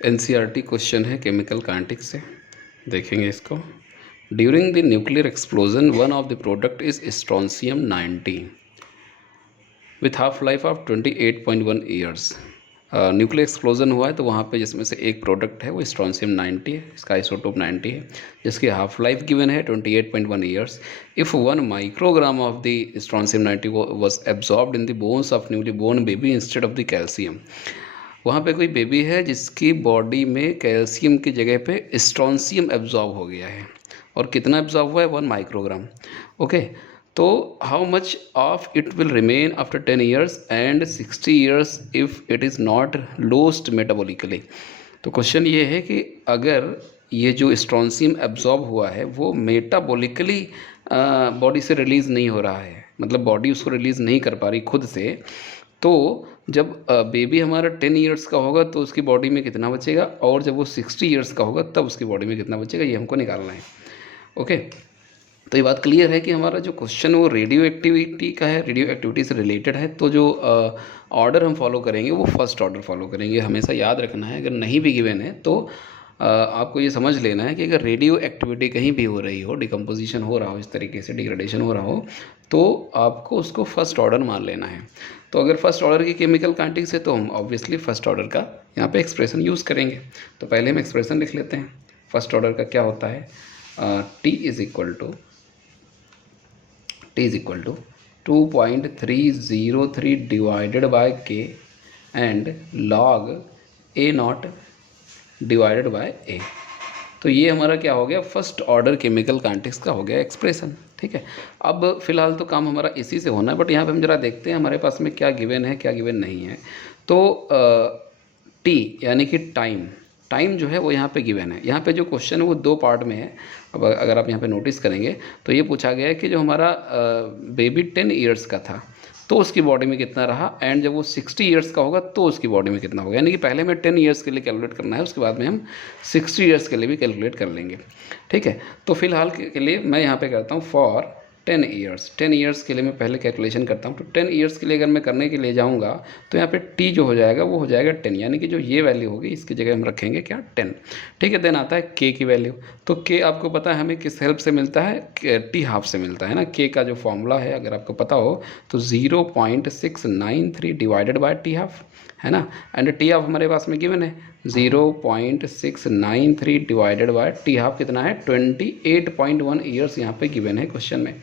NCERT question है chemical kinetics से, देखेंगे इसको। During the nuclear explosion one of the product is strontium 90 with half life of 28.1 years. Nuclear explosion हुआ है तो वहाँ पे जिसमें से एक प्रोडक्ट है वो स्ट्रोंशियम 90 है, इसका आइसोटोप 90 है, जिसकी हाफ लाइफ गिवन है 28.1 years. If 1 microgram of the strontium 90 was absorbed in the bones of newly born baby instead of the calcium. वहाँ पे कोई बेबी है जिसकी बॉडी में कैल्शियम की जगह पे स्ट्रोंशियम एब्जॉर्ब हो गया है, और कितना एब्जॉर्ब हुआ है 1 माइक्रोग्राम। ओके, तो how much of it will remain after 10 years and 60 years if it is not lost metabolically. तो क्वेश्चन ये है कि अगर ये जो स्ट्रोंशियम एब्जॉर्ब हुआ है वो मेटाबॉलिकली बॉडी से रिलीज़ नहीं हो रहा है, मतलब बॉडी उसको रिलीज़ नहीं कर पा रही खुद से, तो जब बेबी हमारा 10 ईयर्स का होगा तो उसकी बॉडी में कितना बचेगा, और जब वो 60 ईयर्स का होगा तब उसकी बॉडी में कितना बचेगा, ये हमको निकालना है। ओके, तो ये बात क्लियर है कि हमारा जो क्वेश्चन है वो रेडियो एक्टिविटी का है, रेडियो एक्टिविटी से रिलेटेड है। तो जो ऑर्डर हम फॉलो करेंगे वो फर्स्ट ऑर्डर फॉलो करेंगे, हमेशा याद रखना है। अगर नहीं भी गिवन है तो आपको ये समझ लेना है कि अगर रेडियो एक्टिविटी कहीं भी हो रही हो, डिकम्पोजिशन हो रहा हो, इस तरीके से डिग्रेडेशन हो रहा हो, तो आपको उसको फर्स्ट ऑर्डर मान लेना है। तो अगर फर्स्ट ऑर्डर की केमिकल काइनेटिक्स है तो हम ऑब्वियसली फर्स्ट ऑर्डर का यहाँ पे एक्सप्रेशन यूज़ करेंगे। तो पहले हम एक्सप्रेशन लिख लेते हैं। फर्स्ट ऑर्डर का क्या होता है, T is equal to 2.303 divided by K and log A not divided by A। तो ये हमारा क्या हो गया, फर्स्ट ऑर्डर केमिकल काइनेटिक्स का हो गया एक्सप्रेशन। ठीक है, अब फिलहाल तो काम हमारा इसी से होना है, बट यहाँ पे हम जरा देखते हैं हमारे पास में क्या गिवन है क्या गिवन नहीं है। तो टी यानी कि टाइम जो है वो यहाँ पे गिवन है। यहाँ पे जो क्वेश्चन है वो 2 पार्ट में है। अब अगर आप यहाँ पे नोटिस करेंगे तो ये पूछा गया है कि जो हमारा बेबी 10 ईयर्स का था तो उसकी बॉडी में कितना रहा, एंड जब वो 60 ईयर्स का होगा तो उसकी बॉडी में कितना होगा। यानी कि पहले हमें 10 ईयर्स के लिए कैलकुलेट करना है, उसके बाद में हम 60 ईयर्स के लिए भी कैलकुलेट कर लेंगे। ठीक है, तो फिलहाल के लिए मैं यहाँ पे करता हूँ फॉर 10 ईयर्स। 10 ईयर्स के लिए मैं पहले कैलकुलेशन करता हूँ। तो 10 ईयर्स के लिए अगर मैं करने के लिए जाऊँगा तो यहाँ पे टी जो हो जाएगा वो हो जाएगा 10, यानी कि जो ये वैल्यू होगी इसकी जगह हम रखेंगे क्या, 10। ठीक है, देन आता है के की वैल्यू। तो के आपको पता है हमें किस हेल्प से मिलता है, टी हाफ से मिलता है ना। के का जो फॉर्मूला है अगर आपको पता हो तो 0.693 डिवाइडेड बाय टी हाफ है ना, एंड टी हाफ हमारे पास में गिवन है 0.693 डिवाइडेड बाय टी हाफ कितना है 28.1 ईयर्स यहाँ पे गिवन है क्वेश्चन में।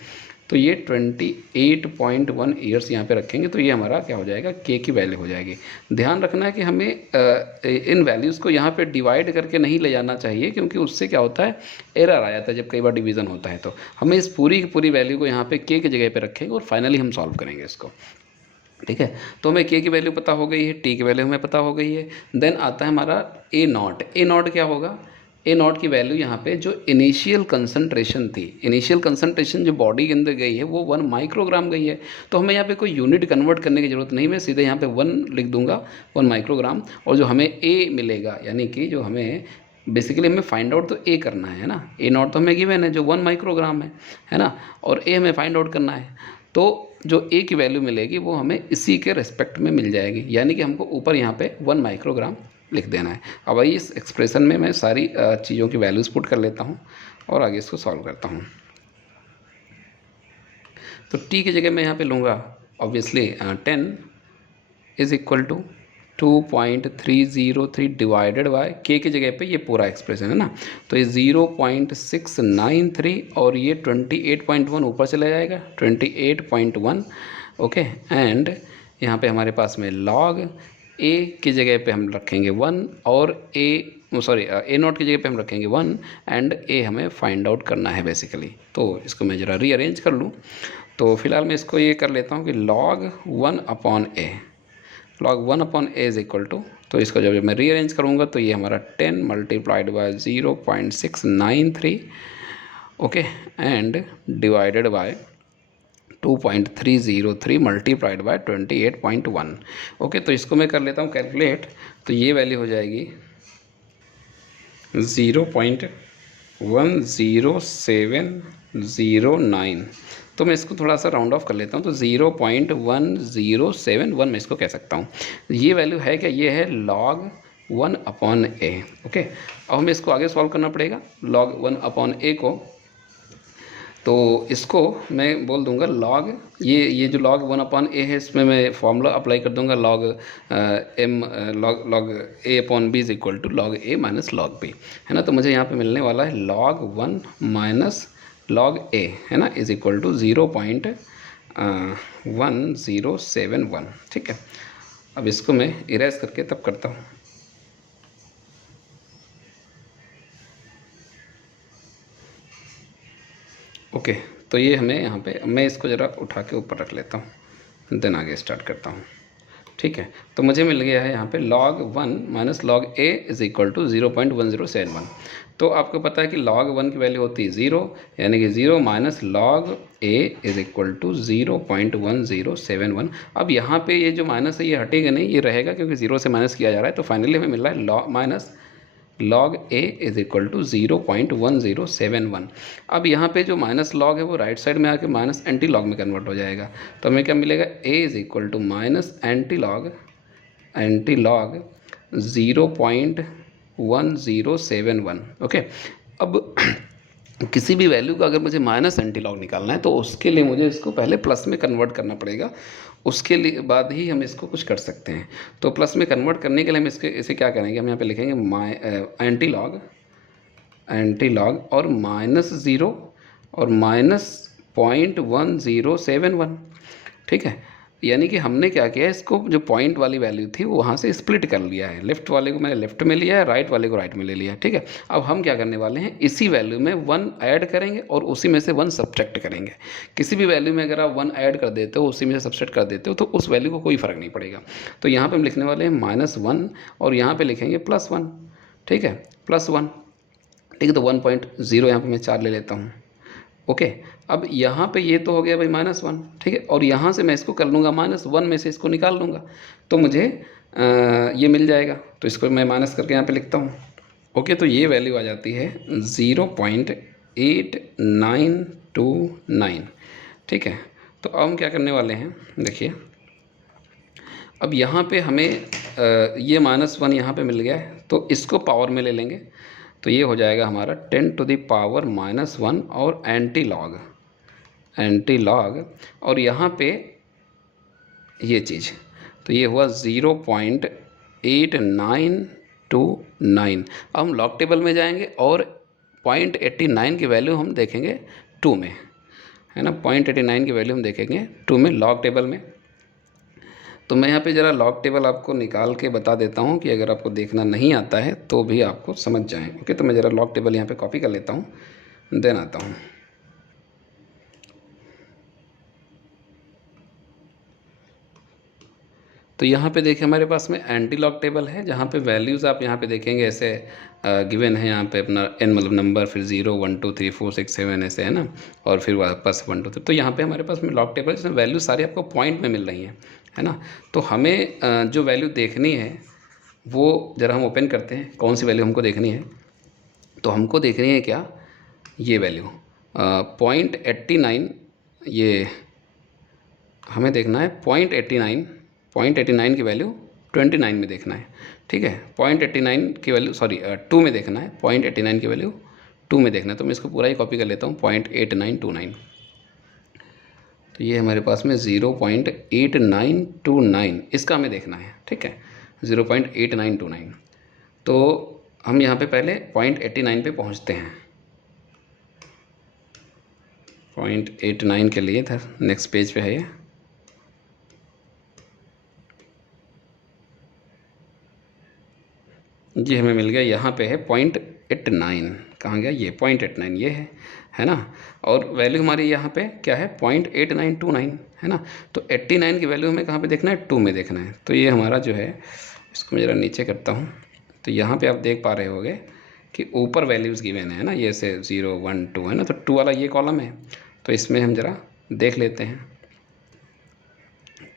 तो ये 28.1 ईयर्स यहाँ पे रखेंगे तो ये हमारा क्या हो जाएगा, के की वैल्यू हो जाएगी। ध्यान रखना है कि हमें इन वैल्यूज़ को यहाँ पे डिवाइड करके नहीं ले जाना चाहिए, क्योंकि उससे क्या होता है, एरर आ जाता है जब कई बार डिवीज़न होता है। तो हमें इस पूरी की पूरी वैल्यू को यहाँ पे के की जगह पे रखेंगे और फाइनली हम सॉल्व करेंगे इसको। ठीक है, तो हमें के की वैल्यू पता हो गई है, टी की वैल्यू हमें पता हो गई है। देन आता है हमारा ए नॉट। ए नॉट क्या होगा, ए नॉट की वैल्यू यहाँ पे जो इनिशियल कंसंट्रेशन थी, इनिशियल कंसंट्रेशन जो बॉडी के अंदर गई है वो 1 माइक्रोग्राम गई है। तो हमें यहाँ पे कोई यूनिट कन्वर्ट करने की ज़रूरत नहीं, मैं सीधे यहाँ पे 1 लिख दूंगा, 1 माइक्रोग्राम। और जो हमें ए मिलेगा, यानी कि जो हमें बेसिकली हमें फाइंड आउट तो ए करना है ना, ए नॉट तो हमें गिवन है जो 1 माइक्रोग्राम है ना, और ए हमें फाइंड आउट करना है। तो जो ए की वैल्यू मिलेगी वो हमें इसी के रेस्पेक्ट में मिल जाएगी, यानी कि हमको ऊपर यहाँ पे 1 माइक्रोग्राम लिख देना है। अब आइए इस एक्सप्रेशन में मैं सारी चीज़ों की वैल्यूज़ पुट कर लेता हूँ और आगे इसको सॉल्व करता हूँ। तो टी की जगह मैं यहाँ पे लूँगा obviously 10 is equal to 2.303 divided by K की जगह पे ये पूरा एक्सप्रेशन है ना, तो ये 0.693 और ये 28.1 ऊपर चला जाएगा 28.1। ओके, एंड यहाँ पे हमारे पास में लॉग ए की जगह पे हम रखेंगे 1 और ए नॉट की जगह पे हम रखेंगे 1, एंड ए हमें फाइंड आउट करना है बेसिकली। तो इसको मैं ज़रा रीअरेंज कर लूँ। तो फिलहाल मैं इसको ये कर लेता हूँ कि log 1 upon a, log 1 upon a is equal to, तो इसको जब मैं रीअरेंज करूँगा तो ये हमारा 10 multiplied by 0.693 okay, and divided by 2.303 multiplied by 28.1। Okay, तो इसको मैं कर लेता हूँ कैलकुलेट। तो ये वैल्यू हो जाएगी 0.10709। तो मैं इसको थोड़ा सा राउंड ऑफ कर लेता हूँ, तो 0.1071 मैं इसको कह सकता हूँ। ये वैल्यू है क्या, ये है log 1/a। ओके, अब हमें इसको आगे सॉल्व करना पड़ेगा log 1/a को। तो इसको मैं बोल दूंगा log, ये जो log 1/a है इसमें मैं फॉर्मूला अप्लाई कर दूंगा log a/b is equal to log a minus log b, है ना। तो मुझे यहाँ पे मिलने वाला है log 1 माइनस log a, है ना, इज इक्वल टू 0.1071। ठीक है, अब इसको मैं इरेज करके तब करता हूँ। ओके, तो ये हमें यहाँ पे, मैं इसको ज़रा उठा के ऊपर रख लेता हूँ, देन आगे स्टार्ट करता हूँ। ठीक है, तो मुझे मिल गया है यहाँ पे log 1 minus log a is equal to 0.1071। तो आपको पता है कि log 1 की वैल्यू होती है 0, यानी कि 0 minus log a is equal to 0.1071। अब यहाँ पे ये जो माइनस है ये हटेगा नहीं, ये रहेगा क्योंकि 0 से माइनस किया जा रहा है। तो फाइनली हमें मिल रहा है minus log a is equal to 0.1071। अब यहाँ पे जो माइनस लॉग है वो राइट साइड में आके माइनस एंटी लॉग में कन्वर्ट हो जाएगा। तो हमें क्या मिलेगा, a is equal to minus anti log 0.1071। Okay, अब किसी भी वैल्यू का अगर मुझे माइनस एंटी लॉग निकालना है तो उसके लिए मुझे इसको पहले प्लस में कन्वर्ट करना पड़ेगा, उसके लिए बाद ही हम इसको कुछ कर सकते हैं। तो प्लस में कन्वर्ट करने के लिए हम इसे क्या करेंगे, हम यहाँ पे लिखेंगे एंटी लॉग और माइनस 0 और माइनस 0.1071। ठीक है, यानी कि हमने क्या किया है, इसको जो पॉइंट वाली वैल्यू थी वो वहाँ से स्प्लिट कर लिया है, लेफ्ट वाले को मैंने लेफ्ट में लिया है, राइट वाले को राइट में ले लिया है। ठीक है, अब हम क्या करने वाले हैं, इसी वैल्यू में 1 ऐड करेंगे और उसी में से 1 सब्ट्रैक्ट करेंगे। किसी भी वैल्यू में अगर आप 1 ऐड कर देते हो, उसी में से सब्ट्रैक्ट कर देते हो, तो उस वैल्यू को कोई फ़र्क नहीं पड़ेगा। तो यहाँ पर हम लिखने वाले हैं -1 और यहाँ पर लिखेंगे +1। ठीक है, +1। ठीक है, तो 1.0 यहाँ पर मैं 4 ले लेता हूँ। ओके, अब यहाँ पे ये तो हो गया भाई -1। ठीक है, और यहाँ से मैं इसको कर लूँगा -1 में से इसको निकाल लूँगा, तो मुझे ये मिल जाएगा। तो इसको मैं माइनस करके यहाँ पे लिखता हूँ। ओके, तो ये वैल्यू आ जाती है 0.8929। ठीक है, तो अब हम क्या करने वाले हैं, देखिए अब यहाँ पे हमें ये -1 यहाँ पे मिल गया है, तो इसको पावर में ले लेंगे। तो ये हो जाएगा हमारा 10 टू द पावर -1 और एंटी लॉग और यहाँ पे ये चीज़, तो ये हुआ 0.8929। अब हम लॉग टेबल में जाएंगे और 0.89 की वैल्यू हम देखेंगे 2 में, है ना। 0.89 की वैल्यू हम देखेंगे 2 में लॉग टेबल में। तो मैं यहाँ पे ज़रा लॉग टेबल आपको निकाल के बता देता हूँ कि अगर आपको देखना नहीं आता है तो भी आपको समझ जाएं। ओके, तो मैं ज़रा लॉग टेबल यहाँ पे कॉपी कर लेता हूँ, देन आता हूँ। तो यहाँ पे देखिए हमारे पास में एंटी लॉग टेबल है, जहाँ पे वैल्यूज़ आप यहाँ पे देखेंगे ऐसे गिवन है, यहाँ पे अपना n मतलब नंबर, फिर 0 1 2 3 4 6 7 ऐसे, है ना, और फिर वापस 1 2 3। तो यहाँ पे हमारे पास में लॉग टेबल जिसमें वैल्यू सारी आपको पॉइंट में मिल रही हैं, है ना। तो हमें जो वैल्यू देखनी है वो ज़रा हम ओपन करते हैं, कौन सी वैल्यू हमको देखनी है। तो हमको देखनी है क्या, ये वैल्यू 0.89, ये हमें देखना है 0.89 की वैल्यू 29 में देखना है। ठीक है, 0.89 की वैल्यू 2 में देखना है, 0.89 की वैल्यू 2 में देखना है। तो मैं इसको पूरा ही कॉपी कर लेता हूँ, 0.8929। तो ये हमारे पास में 0.8929 इसका हमें देखना है। ठीक है, 0.8929। तो हम यहाँ पे पहले 0.89 पे पहुँचते हैं। 0.89 के लिए इधर नेक्स्ट पेज पे है ये। जी हमें मिल गया, यहाँ पे है 0.89। कहाँ गया ये 0.89, ये है ना। और वैल्यू हमारी यहाँ पे क्या है 0.8929, है ना। तो 89 की वैल्यू हमें कहाँ पे देखना है, 2 में देखना है। तो ये हमारा जो है, इसको मैं ज़रा नीचे करता हूँ। तो यहाँ पे आप देख पा रहे होगे कि ऊपर वैल्यूज़ गिवन है ना, ये से 0 1 2 है ना। तो 2 वाला ये कॉलम है, तो इसमें हम ज़रा देख लेते हैं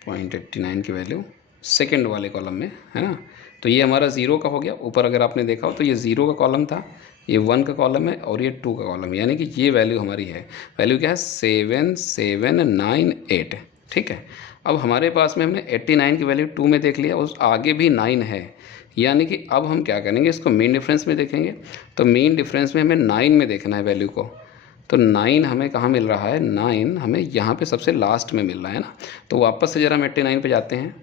0.89 की वैल्यू सेकेंड वाले कॉलम में, है ना। तो ये हमारा 0 का हो गया। ऊपर अगर आपने देखा हो तो ये 0 का कॉलम था, ये 1 का कॉलम है और ये 2 का कॉलम है, यानी कि ये वैल्यू हमारी है। वैल्यू क्या है 7798। ठीक है, अब हमारे पास में हमने 89 की वैल्यू 2 में देख लिया, उस आगे भी 9 है, यानी कि अब हम क्या करेंगे, इसको मीन डिफरेंस में देखेंगे। तो मीन डिफरेंस में हमें 9 में देखना है वैल्यू को। तो 9 हमें कहाँ मिल रहा है, 9 हमें यहाँ पे सबसे लास्ट में मिल रहा है ना। तो वापस से ज़रा हम 89 पे जाते हैं।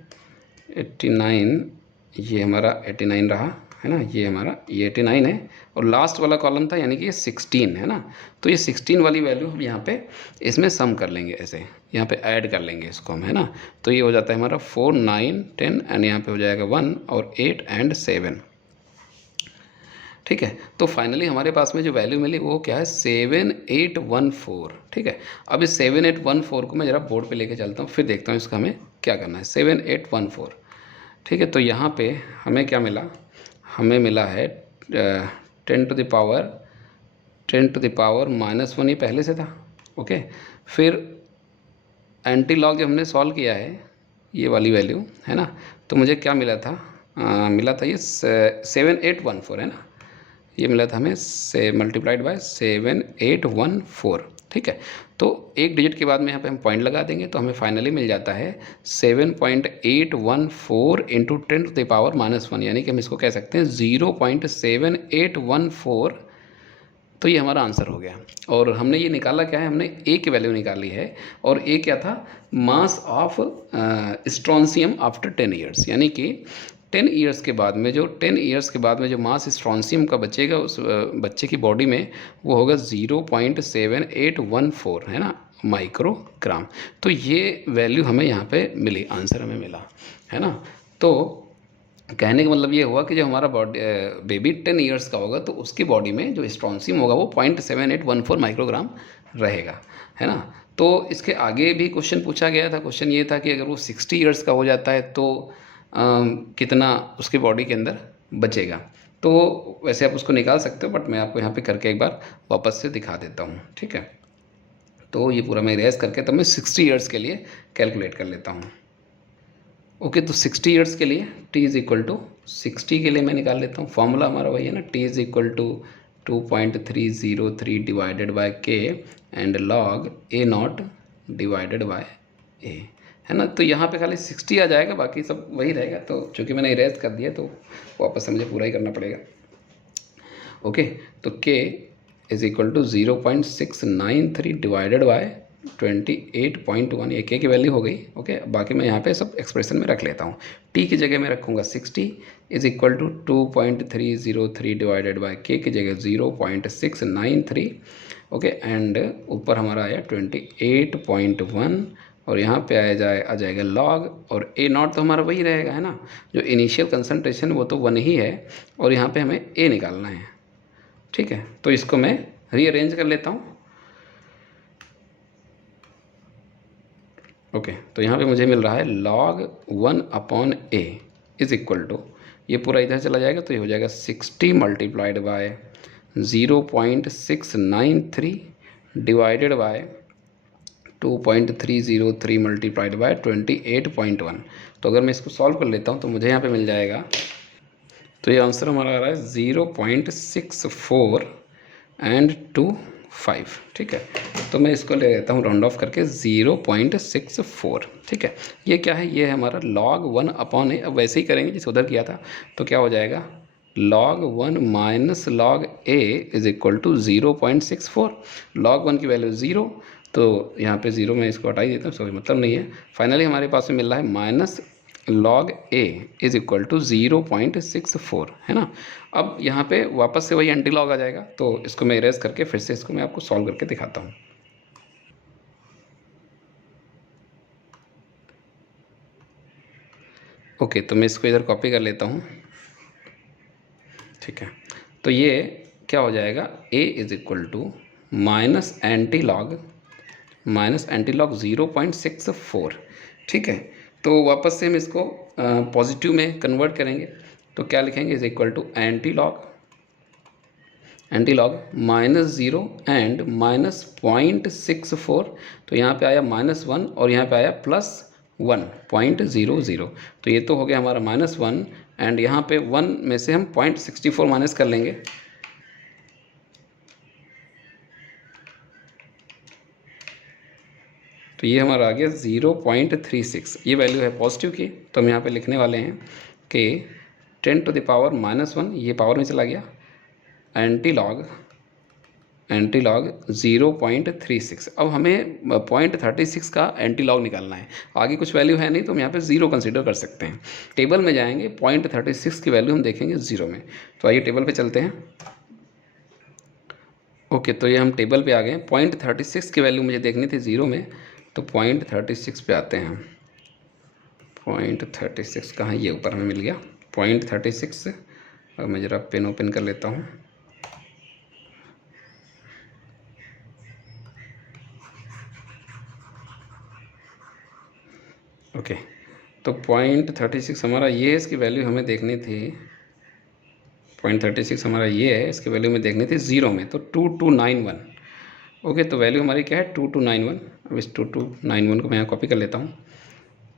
89, ये हमारा 89 रहा है ना, ये हमारा ये 89 है, और लास्ट वाला कॉलम था यानी कि ये 16 है ना। तो ये 16 वाली वैल्यू हम यहाँ पे इसमें सम कर लेंगे, ऐसे यहाँ पे ऐड कर लेंगे इसको हम, है ना। तो ये हो जाता है हमारा 4 9 10 एंड यहाँ पे हो जाएगा 1 और 8 एंड 7। ठीक है, तो फाइनली हमारे पास में जो वैल्यू मिली वो क्या है, 7814। ठीक है, अब इस 7814 को मैं ज़रा बोर्ड पे लेके चलता हूँ, फिर देखता हूँ इसका हमें क्या करना है। 7814, ठीक है। तो यहाँ पे हमें क्या मिला, हमें मिला है 10 टू द पावर -1, ये पहले से था। ओके, फिर एंटी लॉग जब हमने सॉल्व किया है ये वाली वैल्यू, है ना, तो मुझे क्या मिला था, मिला था ये 7814 है ना, ये मिला था हमें से मल्टीप्लाइड बाय 7814। ठीक है, तो एक डिजिट के बाद में यहाँ पे हम पॉइंट लगा देंगे, तो हमें फाइनली मिल जाता है 7.814 इंटू 10 टू द पावर -1, यानी कि हम इसको कह सकते हैं 0.7814। तो ये हमारा आंसर हो गया। और हमने ये निकाला क्या है, हमने ए की वैल्यू निकाली है, और ए क्या था, mass of strontium after 10 years, यानी कि 10 ईयर्स के बाद में जो मास स्ट्रॉन्सियम का बचेगा उस बच्चे की बॉडी में, वो होगा 0.7814, है ना, माइक्रोग्राम। तो ये वैल्यू हमें यहाँ पे मिली, आंसर हमें मिला, है ना। तो कहने का मतलब ये हुआ कि जो हमारा बॉडी बेबी 10 ईयर्स का होगा तो उसकी बॉडी में जो स्ट्रॉन्सियम होगा वो 0.7814 माइक्रोग्राम रहेगा, है ना। तो इसके आगे भी क्वेश्चन पूछा गया था। क्वेश्चन ये था कि अगर वो 60 ईयर्स का हो जाता है तो कितना उसकी बॉडी के अंदर बचेगा। तो वैसे आप उसको निकाल सकते हो, बट मैं आपको यहाँ पे करके एक बार वापस से दिखा देता हूँ। ठीक है, तो ये पूरा मैं इरेज करके तब मैं 60 ईयर्स के लिए कैलकुलेट कर लेता हूँ। ओके, तो 60 ईयर्स के लिए t इज़ इक्वल टू 60 के लिए मैं निकाल लेता हूँ। फॉर्मूला हमारा वही है ना, t is equal to 2.303 divided by k and log a not divided by a, है ना। तो यहाँ पे खाली 60 आ जाएगा, बाकी सब वही रहेगा। तो चूँकि मैंने इरेज कर दिया तो वापस से मुझे पूरा ही करना पड़ेगा। ओके, तो k is equal to 0.693 divided by 28.1, ये k की वैल्यू हो गई। ओके, बाकी मैं यहाँ पे सब एक्सप्रेशन में रख लेता हूँ। t की जगह मैं रखूँगा 60 is equal to 2.303 divided by k की जगह 0.693। ओके, एंड ऊपर हमारा आया 28.1, और यहाँ पे आ जाएगा log, और a नॉट तो हमारा वही रहेगा, है ना, जो इनिशियल कंसंट्रेशन वो तो 1 ही है, और यहाँ पे हमें a निकालना है। ठीक है, तो इसको मैं रीअरेंज कर लेता हूँ। ओके, तो यहाँ पे मुझे मिल रहा है log 1/a is equal to, ये पूरा इधर चला जाएगा तो ये हो जाएगा 60 multiplied by 0.693 divided bye 2.303 multiplied by 28.1। तो अगर मैं इसको सॉल्व कर लेता हूँ तो मुझे यहाँ पे मिल जाएगा, तो ये आंसर हमारा आ रहा है 0.64 एंड 25। ठीक है, तो मैं इसको ले लेता हूँ राउंड ऑफ करके 0.64। ठीक है, ये क्या है, ये है हमारा log 1/a। अब वैसे ही करेंगे जैसे उधर किया था, तो क्या हो जाएगा, log 1 minus log a is equal to 0.64। log 1 की वैल्यू 0, तो यहाँ पे 0 मैं इसको हटा ही देता हूँ, सॉरी मतलब नहीं है। फाइनली हमारे पास में मिल रहा है minus log a is equal to 0.64, है ना। अब यहाँ पे वापस से वही एंटी लॉग आ जाएगा, तो इसको मैं इरेज करके फिर से इसको मैं आपको सॉल्व करके दिखाता हूँ। ओके, तो मैं इसको इधर कॉपी कर लेता हूँ। ठीक है, तो ये क्या हो जाएगा, a is equal to minus anti log 0.64। ठीक है, तो वापस से हम इसको पॉजिटिव में कन्वर्ट करेंगे, तो क्या लिखेंगे, is equal to anti log -0 and -0.64। तो यहाँ पे आया -1 और यहाँ पे आया +1.00। तो ये तो हो गया हमारा -1, एंड यहाँ पे 1 में से हम 0.64 माइनस कर लेंगे, तो ये हमारा आ गया 0.36। ये वैल्यू है पॉजिटिव की, तो हम यहाँ पे लिखने वाले हैं कि 10⁻⁻1, ये पावर में चला गया, एंटी लॉग 0.36। अब हमें 0.36 का एंटी लॉग निकालना है, आगे कुछ वैल्यू है नहीं तो हम यहाँ पे 0 कंसीडर कर सकते हैं। टेबल में जाएंगे, 0.36 की वैल्यू हम देखेंगे 0 में। तो आइए टेबल पे चलते हैं। ओके, तो ये हम टेबल पे आ गए। 0.36 की वैल्यू मुझे देखनी थी 0 में, तो 0.36 पे आते हैं हम। 0.36 कहाँ, ये ऊपर हमें मिल गया 0.36। अब मैं ज़रा पेन ओपन कर लेता हूँ। ओके, तो 0.36 हमारा ये है, इसकी वैल्यू हमें देखनी थी 0.36 हमारा ये है, इसकी वैल्यू हमें देखनी थी 0 में, तो 2291। ओके, तो वैल्यू हमारी क्या है 2291। अब इस 2291 को मैं यहाँ कॉपी कर लेता हूँ।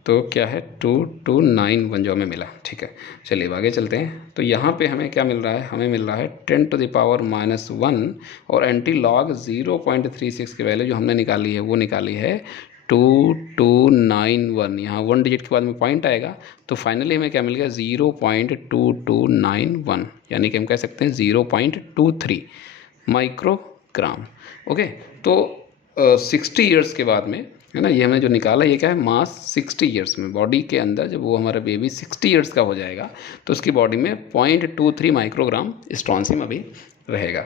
तो क्या है 2291 जो हमें मिला। ठीक है, चलिए आगे चलते हैं। तो यहाँ पे हमें क्या मिल रहा है, हमें मिल रहा है 10⁻⁻1 और एंटी लॉग 0.36 की वैल्यू जो हमने निकाली है वो निकाली है 2291। यहाँ 1 डिजिट के बाद में पॉइंट आएगा, तो फाइनली हमें क्या मिल गया 0.2291, यानी कि हम कह सकते हैं 0.23 माइक्रोग्राम। ओके, तो 60 ईयर्स के बाद में, है ना, ये हमने जो निकाला ये क्या है, मास 60 ईयर्स में, बॉडी के अंदर जब वो हमारा बेबी 60 ईयर्स का हो जाएगा तो उसकी बॉडी में 0.23 माइक्रोग्राम स्ट्रॉन्सियम अभी रहेगा।